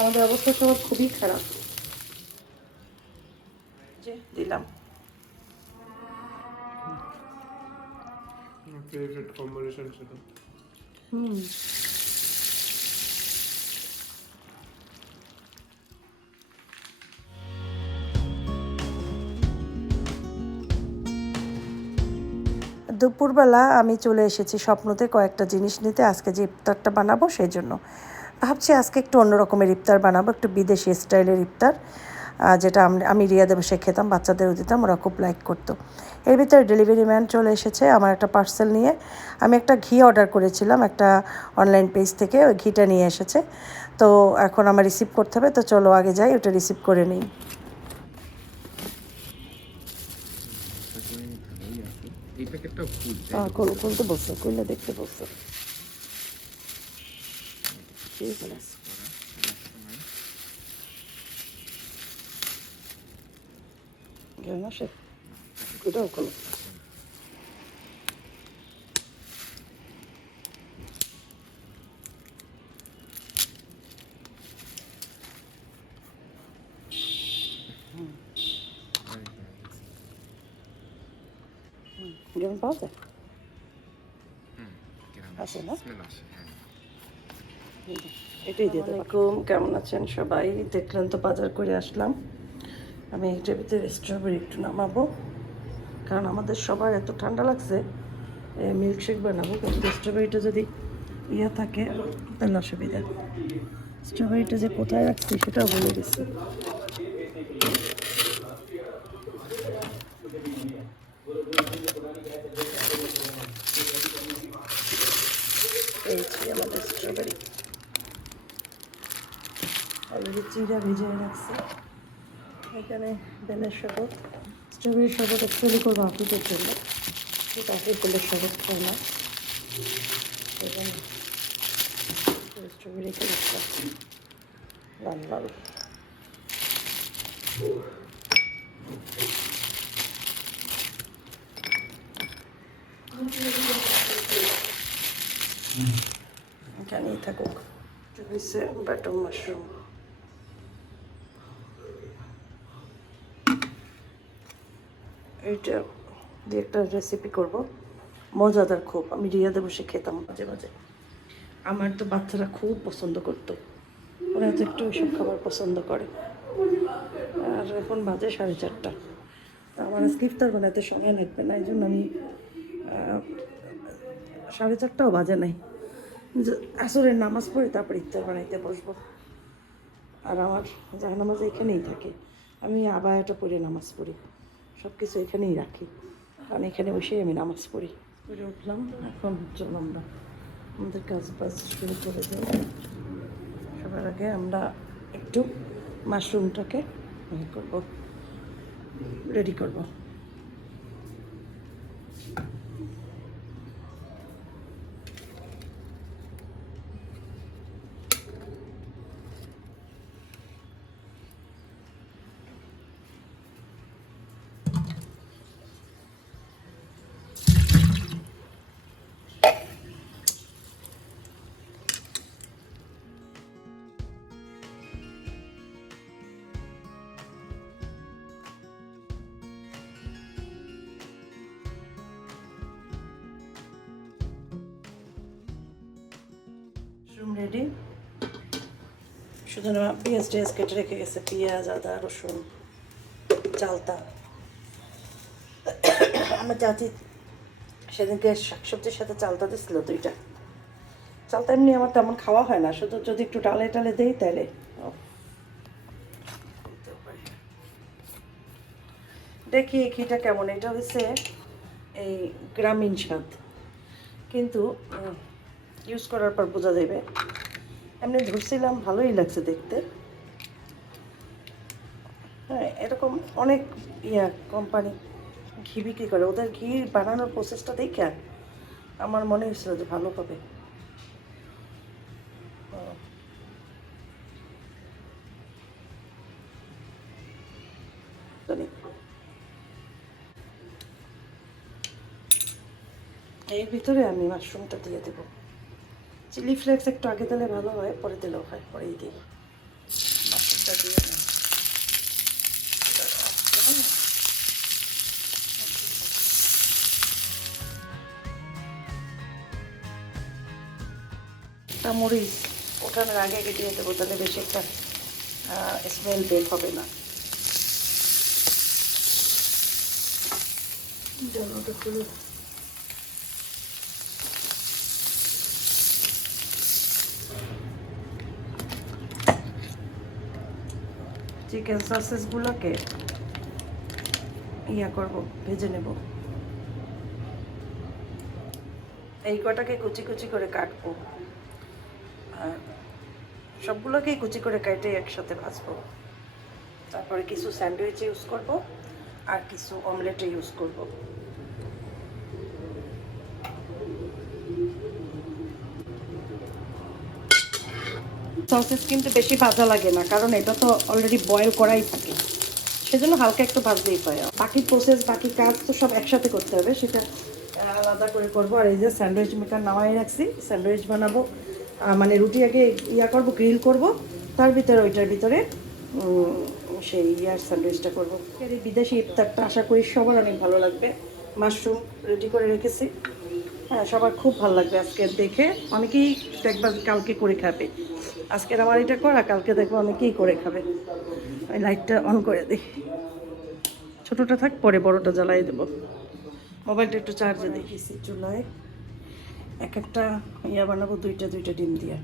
আমাদের অবস্থা সবার খুবই খারাপ। যে দিলাম ফেভারিট কম্বিনেশন সেটা। দুপুরবেলা আমি চলে এসেছি স্বপ্নতে কয়েকটা জিনিস নিতে, আজকে যে ইফতারটা বানাবো সেই জন্য ভাবছি আজকে একটু অন্য রকমের ইফতার বানাবো, একটু বিদেশি স্টাইলের ইফতার, যেটা আমি রিয়াদে বসে খেতাম, বাচ্চাদেরও দিতাম, ওরা খুব লাইক করতো। এর ভিতরে ডেলিভারি ম্যান চলে এসেছে আমার একটা পার্সেল নিয়ে। আমি একটা ঘি অর্ডার করেছিলাম একটা অনলাইন পেজ থেকে, ওই ঘিটা নিয়ে এসেছে। তো এখন আমার রিসিভ করতে হবে, তো চলো আগে যাই, ওটা রিসিভ করে নিই। এই প্যাকেটটাও খুলতে খুলতে বলছো, খুললে দেখতে বলছো। ঠিক আছে, আসে এটাও খোলো। যেমন পাওয়া যায় আছে না, এটাই দিয়ে দেবো। কেমন আছেন সবাই? দেখলেন তো বাজার করে আসলাম। আমি এইটার ভিতরে স্ট্রবেরি একটু নামাবো, কারণ আমাদের সবার এত ঠান্ডা লাগছে, মিল্কশেক বানাবো, কিন্তু স্ট্রবেরিটা যদি ইয়ে থাকে তাহলে অসুবিধা। স্ট্রবেরিটা যে কোথায় রাখছি সেটাও বলে দিচ্ছি। এই যে আমাদের স্ট্রবেরি অলরেডি চিরা ভিজিয়ে রাখছি। এখানে বেলের শরবত, স্ট্রবেরির শরবত অ্যাকচুয়ালি করবো আপিটের জন্য, কিন্তু আপি বেলের শরবত খাই না, সেই জন্য স্ট্রবেরি খেয়ে লাল লাল। এখানেই থাকুক। হয়েছে বাটন মাশরুম, এইটা দিয়ে একটা রেসিপি করব, মজাদার খুব। আমি রিয়াদে বসে খেতাম মাঝে মাঝে, আমার তো বাচ্চারা খুব পছন্দ করতো, ওরা তো একটু ওইসব খাবার পছন্দ করে। আর এখন বাজে 4:30, আমার আজকে ইফতার বানাতে সময় লাগবে না, এই জন্য আমি 4:30টাও বাজে নাই, আসরের নামাজ পড়ে তারপর ইফতার বানাইতে বসবো। আর আমার জাহানামাজ এখানেই থাকে, আমি আবায়াটা পড়ে নামাজ পড়ি, সব কিছু এখানেই রাখি, কারণ এখানে বসেই আমি নামাজ পড়ি। পড়ে উঠলাম, এখন চলো আমরা আমাদের কাজ বাজ শুরু করে দিই। সবার আগে আমরা একটু মাশরুমটাকে করবো, রেডি করবো। রেডি, শুধু পেঁয়াজ টেয়াজ কেটে রেখে গেছে, পেঁয়াজ, আদা, রসুন, চালতা। আমার চাচি সেদিনকে শাকসবজির সাথে চালতা দিছিল 2টা। চালতা এমনি আমার তেমন খাওয়া হয় না, শুধু যদি একটু ডালে টালে দেই তাহলে। দেখি ঘিটা কেমন, এটা হচ্ছে এই গ্রামীণ স্বাদ, কিন্তু ইউজ করার পর বোঝা যাবে। এমনি ধরছিলাম, ভালোই লাগছে দেখতে। হ্যাঁ, এরকম অনেক কোম্পানি ঘি বিক্রি করে, ওদের ঘি বানানোর প্রসেসটা দেখে আমার মনে হয়েছিল যে ভালো হবে। এর ভিতরে আমি মাশরুমটা দিয়ে দেবো। চিলি ফ্লেক্স একটু আগে দিলে ভালো হয়, পরে দিলেও হয়, পরেই দিই। মরিচ ওঠানোর আগে আগে দিয়ে দেবো, তাহলে বেশি একটা স্মেল বের হবে না। চিকেন সসেসগুলোকে করব, ভেজে নেব। এই কটাকে কুচি কুচি করে কাটবো, আর সবগুলোকেই কুচি করে কেটে একসাথে ভাজবো। তারপরে কিছু স্যান্ডউইচে ইউজ করব, আর কিছু অমলেটে ইউজ করব। সসেস কিন্তু বেশি ভাজা লাগে না, কারণ এটা তো অলরেডি বয়েল করাই থাকে, সেজন্য হালকা একটু ভাজলেই হয়। বাকি প্রসেস, বাকি কাজ তো সব একসাথে করতে হবে, সেটা আলাদা করে করবো। আর এই যে স্যান্ডউইচ মেকার নামাই রাখছি, স্যান্ডউইচ বানাবো, মানে রুটি আগে করব, গ্রিল করব, তার ভিতরে ওইটার ভিতরে সেই স্যান্ডউইচটা করবো। এই বিদেশি ইফতারটা আশা করি সবার অনেক ভালো লাগবে। মাশরুম রেডি করে রেখেছি, হ্যাঁ সবার খুব ভালো লাগবে আজকে দেখে। অনেকেই দেখবা কালকে করে খাবে, আজকের আমার এটা করা, কালকে দেখবো অনেকেই করে খাবে। ওই লাইটটা অন করে দিই, ছোটোটা থাক, পরে বড়টা জ্বালাই দেবো। মোবাইলটা একটু চার্জে দেখেছি। চুলায় এক একটা বানাবো, দুইটা দুইটা ডিম দিয়ে।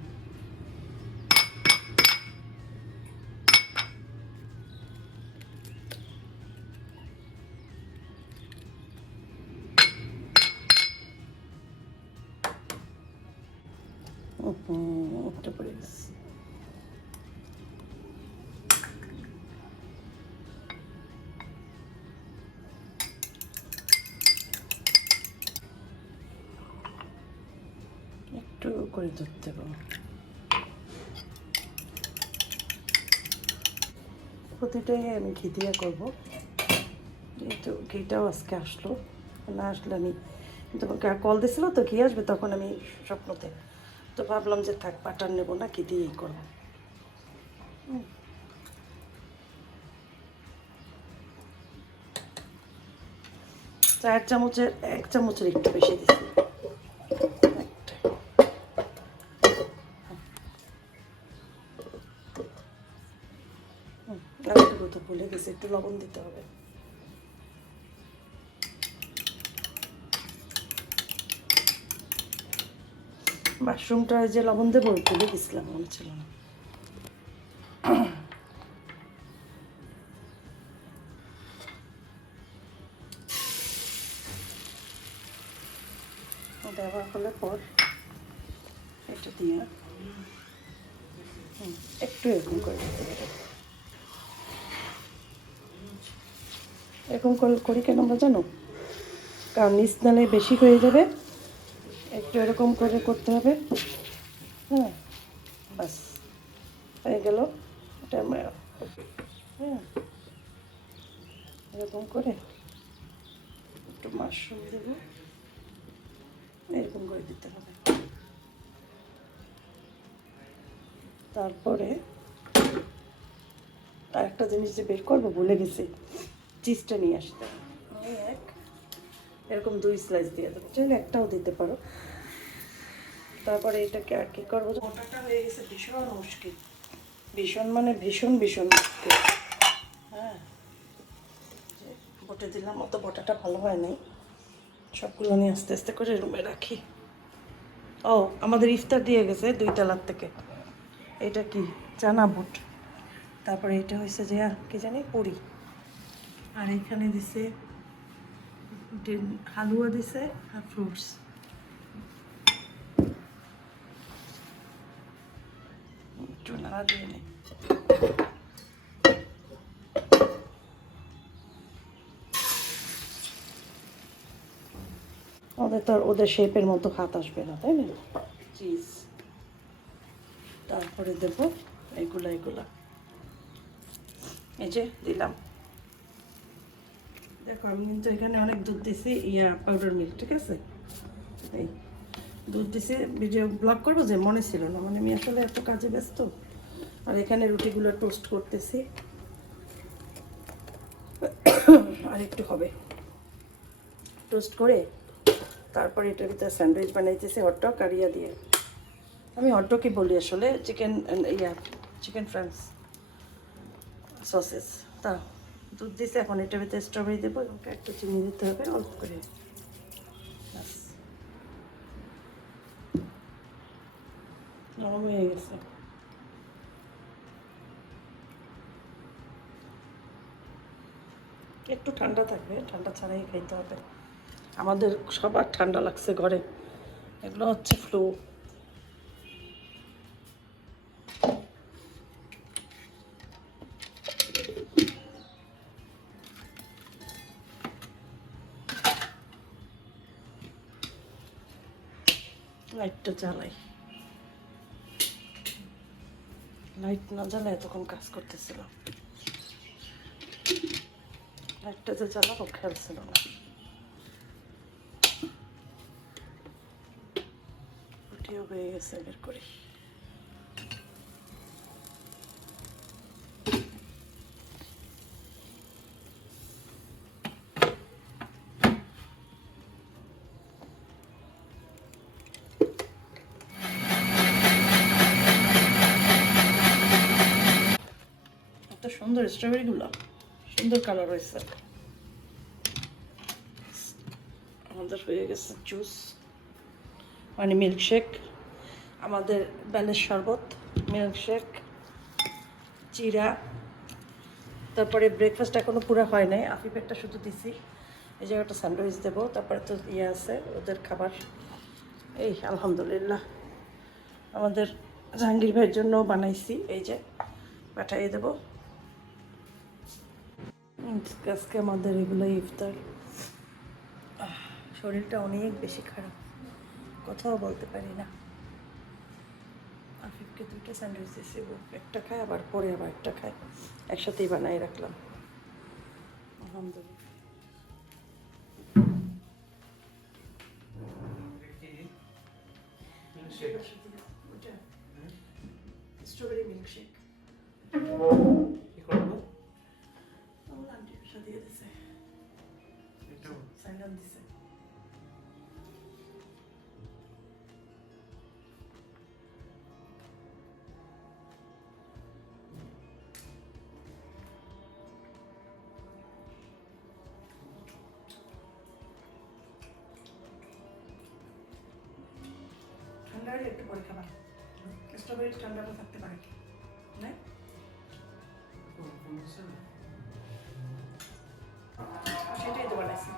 একটা পড়ে গেছে। একটু করে ধরতে পারবো। প্রতিটাই আমি ঘি দিয়ে করবো, যেহেতু ঘিটাও আজকে আসলো, না আসলে আমি তোমাকে কল দিছিল তো ঘি আসবে, তখন আমি স্বপ্নতে তো ভাবলাম যে থাক, বাটার নেবো না, ঘি দিয়েই করবো। চার চামচের 1 চামচের একটু বেশি দিচ্ছি। আর একটু তো ভুলে গেছি, একটু লবণ দিতে হবে। মাশরুমটা যে লবণ দেবো ভুলে গেছিলাম, মনে ছিল না। দেওয়া হলে পর এটা দিয়ে একটু এরকম করে দিতে হবে। এরকম করি কেন আমরা জানো, কারণ নিচ নালে বেশি হয়ে যাবে, একটু এরকম করে করতে হবে। হ্যাঁ বাস হয়ে গেল এটা। হ্যাঁ এরকম করে একটু মাশরুম দেবো, এরকম করে দিতে হবে। তারপরে আরেকটা জিনিস যে বের করবো ভুলে গেছি, চিজটা নিয়ে আসতে হবে। এরকম 2 স্লাইস দিয়ে দেবো, চাইলে একটাও দিতে পারো। তারপরে এটাকে আর কি করবো, মোটাটা হয়ে গেছে ভীষণ মুশকিল, ভীষণ মানে ভীষণ ভীষণ মুশকিল। হ্যাঁ বটে দিলাম, অত বটাটা ভালো হয় নাই, সবগুলো নিয়ে আস্তে আস্তে করে রুমে রাখি। ও আমাদের ইফতার দিয়ে গেছে 2 তলার থেকে। এটা কি চানা বুট, তারপরে এটা হয়েছে যে কি জানি পুরি, আর এখানে দিছে হালুয়া দিছে আর ফ্রুটস। একটু নাড়া দিয়ে নেই। ওদের তো ওদের শেপের মতো হাত আসবে না, তাই না? চিজ তারপরে দেবো এগুলা এই যে দিলাম। দেখো আমি কিন্তু এখানে অনেক দুধ দিছি, পাউডার মিল্ক, ঠিক আছে? এই দুধ দিছি, ভিডিও ব্লগ করবো যে মনে ছিল না, মানে আমি আসলে এত কাজে ব্যস্ত। আর এখানে রুটিগুলো টোস্ট করতেছি, আর একটু হবে টোস্ট করে তারপরে এটার ভিতরে স্যান্ডউইচ বানাইতেছি, হটডগ আর দিয়ে আমি হটডগই বলি আসলে, চিকেন ফ্রান্স সসেস। তা দুধ দিছে, এখন এটার ভিতরে স্ট্রবেরি দেবো এবং একটু চিনি দিতে হবে অল্প করে। ব্যাস, নরম হয়ে গেছে। একটু ঠান্ডা থাকবে, ঠান্ডা ছাড়াই খাইতে হবে। আমাদের সবার ঠান্ডা লাগছে ঘরে, এগুলো হচ্ছে ফ্লু। লাইটটা জ্বালাই, লাইট না জ্বালাই তখন কাজ করতেছিল, লাইটটা যে জ্বালাবো খেয়াল ছিল না। রুটিও হয়ে গেছে, বের করি। এত সুন্দর স্ট্রবেরিগুলো, সুন্দর কালার হয়েছে। আমাদের হয়ে গেছে জুস, মানে মিল্কশেক। আমাদের বেলের শরবত, মিল্কশেক, চিরা। তারপরে ব্রেকফাস্ট এখনো পুরো হয় নাই, আফিফ একটা শুধু দিছি। এই জায়গাটা স্যান্ডউইচ দেবো, তারপরে তো ইয়ে আছে ওদের খাবার। এই আলহামদুলিল্লাহ আমাদের জাহাঙ্গীর ভাইয়ের জন্য বানাইছি, এই যে পাঠাইয়ে দেবো। আজকে আমাদের এগুলো ইফতার। শরীরটা অনেক বেশি খারাপ, কথাও বলতে পারি না। আফিফকে দুটো স্যান্ডউইচ দিয়েছি, একটা খায় আবার পরে আবার একটা খায়, একসাথেই বানাই রাখলাম। আলহামদুলিল্লাহ। স্ট্রবেরি মিল্কশেক কি করবো? আমার আন্টি দিয়ে দিছে, এটাও সাইলাম দিছে। ঠান্ডা হলে একটু পরে খাবার, স্ট্রবেরি ঠান্ডাটা থাকতে পারে না? সেটাই তো বানাইছি।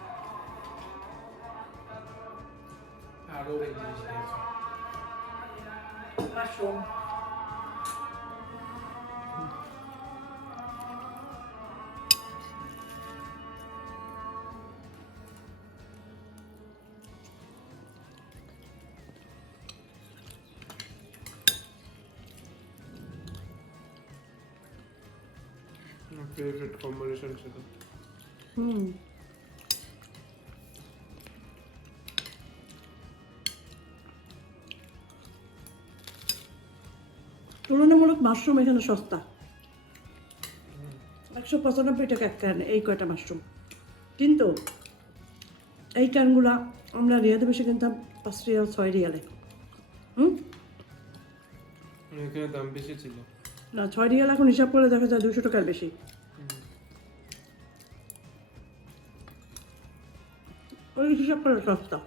আরো এই জিনিস নিয়েছে। মাশরুম, আমার ফেভারিট কম্বিনেশন ছিল। তুলনামূলক মাশরুম এখানে সস্তা, 195 টাকা এক ক্যান, এই কয়টা মাশরুম। কিন্তু এই ক্যানগুলা আমরা রিয়াদে বেশি কিনতাম 5 রিয়াল 6 রিয়ালে। এখানে দাম বেশি ছিল। না, 6 রিয়াল এখন হিসাব করে দেখা যায় 200 টাকার বেশি। ওই হিসাব করলে সস্তা,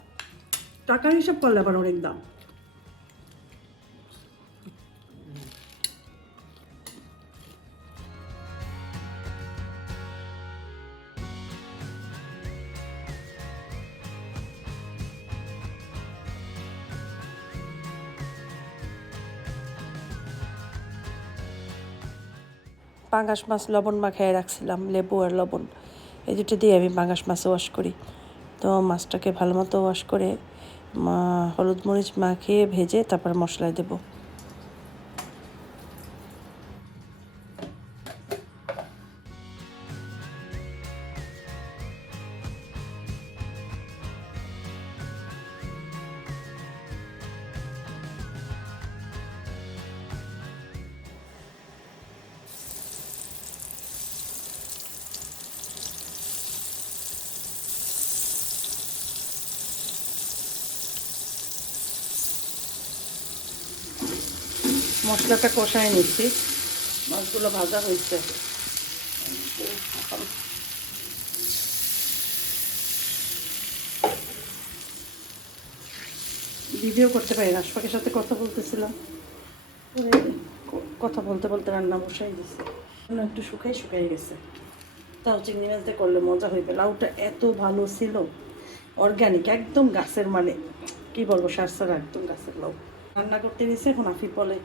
টাকার হিসাব করলে আবার অনেক দাম। পাঙ্গাস মাছ লবণ মাখায় রাখছিলাম, লেবু আর লবণ, এই দুটো দিয়ে আমি পাঙ্গাস মাছ ওয়াশ করি। তো মাছটাকে ভালো মতো ওয়াশ করে হলুদ মরিচ মাখিয়ে ভেজে তারপর মশলায় দেবো। মশলাটা কষায় নিচ্ছি, মাছগুলো ভাজা হয়েছে। ভিডিও করতে পারি না, আশফাকের সাথে কথা বলতেছিলাম, কথা বলতে বলতে রান্না বসাই দিচ্ছে, একটু শুকাই গেছে। তাও চিংড়ি মাছ দিয়ে করলে মজা হইবে। লাউটা এত ভালো ছিল, অর্গ্যানিক একদম গাছের, মানে কি বলবো, সারসারা একদম গাছের লাউ। রান্না করতে দিয়েছে, এখন আফিফ বলে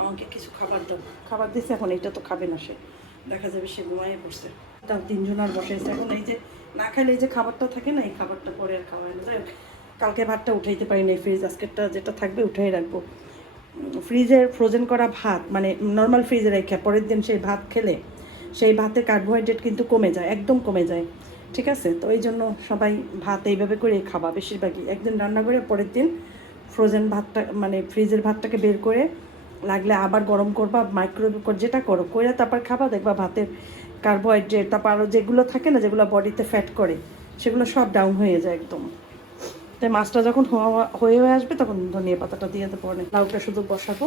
আমাকে কিছু খাবার দাও। খাবার দিয়েছে, এখন এইটা তো খাবে না সে, দেখা যাবে সে ঘুমাইয়ে পড়ছে। তার 3 জন আর বসাইছে, এখন এই যে না খাইলে এই যে খাবারটা থাকে না, এই খাবারটা পরে আর খাওয়াই না। যাই হোক, কালকে ভাতটা উঠাইতে পারি না, ফ্রিজ আজকেরটা যেটা থাকবে উঠাই রাখবো। ফ্রিজে ফ্রোজেন করা ভাত, মানে নর্মাল ফ্রিজে রেখে পরের দিন সেই ভাত খেলে সেই ভাতের কার্বোহাইড্রেট কিন্তু কমে যায়, একদম কমে যায়, ঠিক আছে? তো এই জন্য সবাই ভাত এইভাবে করে খাবা, বেশিরভাগই একদিন রান্না করে পরের দিন ফ্রোজেন ভাতটা, মানে ফ্রিজের ভাতটাকে বের করে লাগলে আবার গরম করবা, মাইক্রোওয়েভ যেটা করো করে তারপর খাবা, দেখবা ভাতের কার্বোহাইড্রেট, তারপর আরও যেগুলো থাকে না, যেগুলো বডিতে ফ্যাট করে, সেগুলো সব ডাউন হয়ে যায় একদম। তাই মাছটা যখন হয়ে আসবে তখন ধনিয়া পাতাটা দিয়ে দেবো। অনেক লাউটা শুধু বসাবো।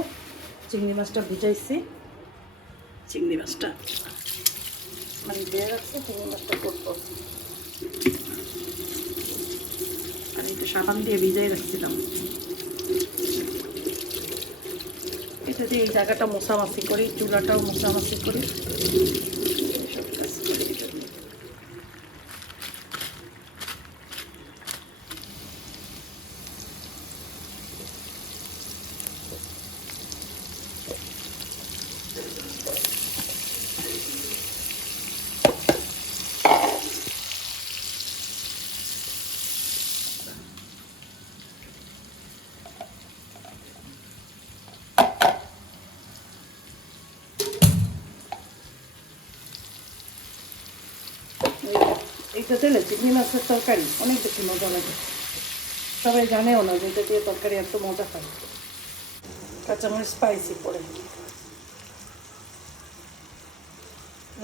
চিংড়ি মাছটা ভিজাইছি, চিংড়ি মাছটা মানে দিয়ে রাখছি, চিংড়ি মাছটা করবো। আর একটু সাবান দিয়ে ভিজাই রাখছিলাম, এটা দিয়ে এই জায়গাটা মোছামাছি করি, চুলাটাও মোছামাছি করি, সব কাজ করি। এইটা দিলে চিংড়ি মাছের তরকারি অনেক বেশি মজা লাগে। সবাই জানেও না যে এটা দিয়ে তরকারি এত মজা হয়। কাঁচামরিচ স্পাইসি পড়ে,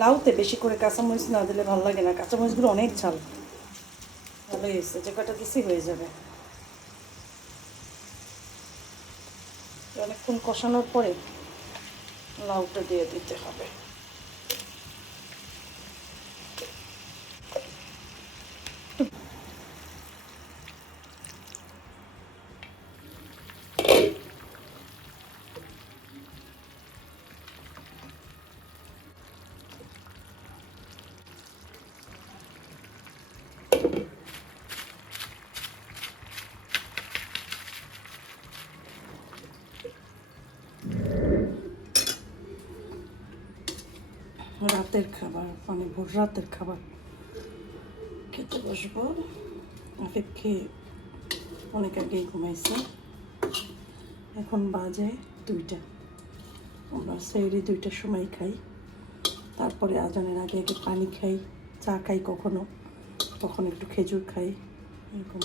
লাউতে বেশি করে কাঁচামরিচ না দিলে ভালো লাগে না, কাঁচামরিচগুলো অনেক ঝাল। ভালো হয়েছে, যে কটা দিছি হয়ে যাবে। অনেকক্ষণ কষানোর পরে লাউটা দিয়ে দিতে হবে। রাতের খাবার, মানে ভোর রাতের খাবার খেতে বসবো। আফিফ খেয়ে অনেক আগেই ঘুমাইছে, এখন বাজে 2টা। আমরা সেহরি 2টার সময় খাই, তারপরে আজানের আগে আগে পানি খাই, চা খাই, কখনো একটু খেজুর খাই, এরকম।